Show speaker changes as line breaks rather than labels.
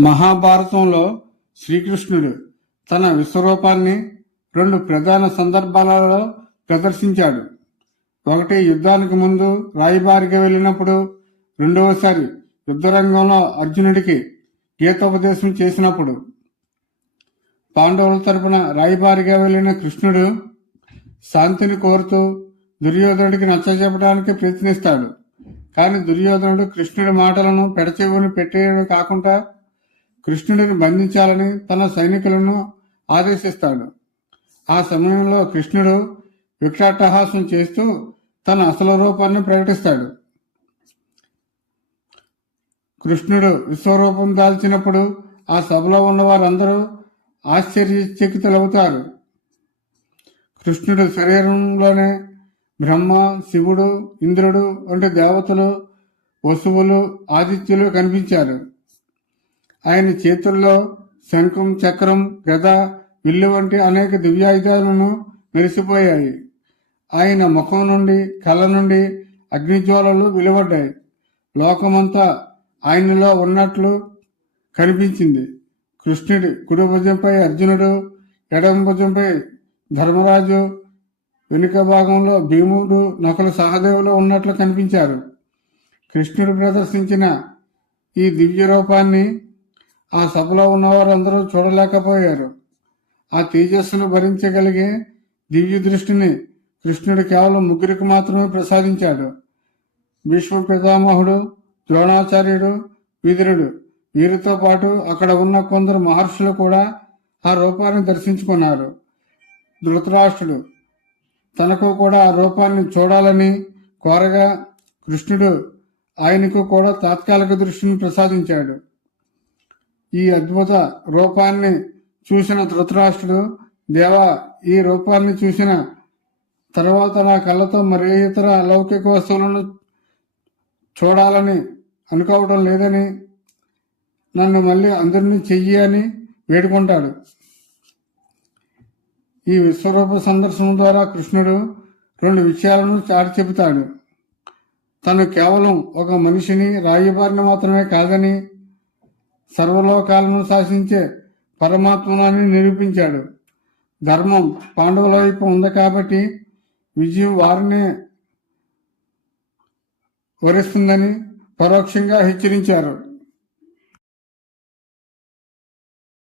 మహాభారతంలో శ్రీకృష్ణుడు తన విశ్వరూపాన్ని రెండు ప్రధాన సందర్భాలలో ప్రదర్శించాడు. ఒకటి యుద్ధానికి ముందు రాయబారిగా వెళ్ళినప్పుడు రెండవసారి యుద్ధరంగంలో అర్జునుడికి గీతోపదేశం చేసినప్పుడు. పాండవుల తరపున రాయిబారిగా వెళ్ళిన కృష్ణుడు శాంతిని కోరుతూ దుర్యోధనుడికి నచ్చజెప్పడానికి ప్రయత్నిస్తాడు. కానీ దుర్యోధనుడు కృష్ణుడి మాటలను పెడచెవును పెట్టేయడం కాకుండా కృష్ణుడిని బంధించాలని తన సైనికులను ఆదేశిస్తాడు. ఆ సమయంలో కృష్ణుడు విక్షాటహాసం చేస్తూ తన అసలు రూపాన్ని ప్రకటిస్తాడు. కృష్ణుడు విశ్వరూపం దాల్చినప్పుడు ఆ సభలో ఉన్న వారందరూ ఆశ్చర్యచకితులవుతారు. కృష్ణుడు శరీరంలోనే బ్రహ్మ శివుడు ఇంద్రుడు వంటి దేవతలు వసువులు ఆదిత్యులు కనిపించారు. ఆయన చేతుల్లో శంఖం చక్రం గద విల్లు వంటి అనేక దివ్యాయుధాలను మెరిసిపోయాయి. ఆయన ముఖం నుండి కళ్ళ నుండి అగ్నిజ్వాలలు వెలువడ్డాయి. లోకమంతా ఆయనలో ఉన్నట్లు కనిపించింది. కృష్ణుడి కుడి భుజంపై అర్జునుడు ఎడమ భుజంపై ధర్మరాజు వెనుక భాగంలో భీముడు నకుల సహదేవులు ఉన్నట్లు కనిపించారు. కృష్ణుడు ప్రదర్శించిన ఈ దివ్య రూపాన్ని ఆ సభలో ఉన్నవారు అందరూ చూడలేకపోయారు. ఆ తేజస్సును భరించగలిగే దివ్య దృష్టిని కృష్ణుడు కేవలం ముగ్గురికి మాత్రమే ప్రసాదించాడు. భీష్మ పితామహుడు ద్రోణాచార్యుడు విదురుడు వీరితో పాటు అక్కడ ఉన్న కొందరు మహర్షులు కూడా ఆ రూపాన్ని దర్శించుకున్నారు. ధృతరాష్ట్రుడు తనకు కూడా ఆ రూపాన్ని చూడాలని కోరగా కృష్ణుడు ఆయనకు కూడా తాత్కాలిక దృష్టిని ప్రసాదించాడు. ఈ అద్భుత రూపాన్ని చూసిన ధృతరాష్ట్రుడు దేవా ఈ రూపాన్ని చూసిన తర్వాత నా కళ్ళతో మరే ఇతర అలౌకిక వస్తువులను చూడాలని అనుకోవడం లేదని నన్ను మళ్ళీ అందరినీ చెయ్యి అని వేడుకుంటాడు. ఈ విశ్వరూప సందర్శనం ద్వారా కృష్ణుడు రెండు విషయాలను చాటి చెబుతాడు. తను కేవలం ఒక మనిషిని రాయబారిని మాత్రమే కాదని సర్వలోకాలను శాసించే పరమాత్మనాన్ని నిరూపించాడు. ధర్మం పాండవుల వైపు ఉంది కాబట్టి విజయం వారినే వరిస్తుందని పరోక్షంగా హెచ్చరించారు.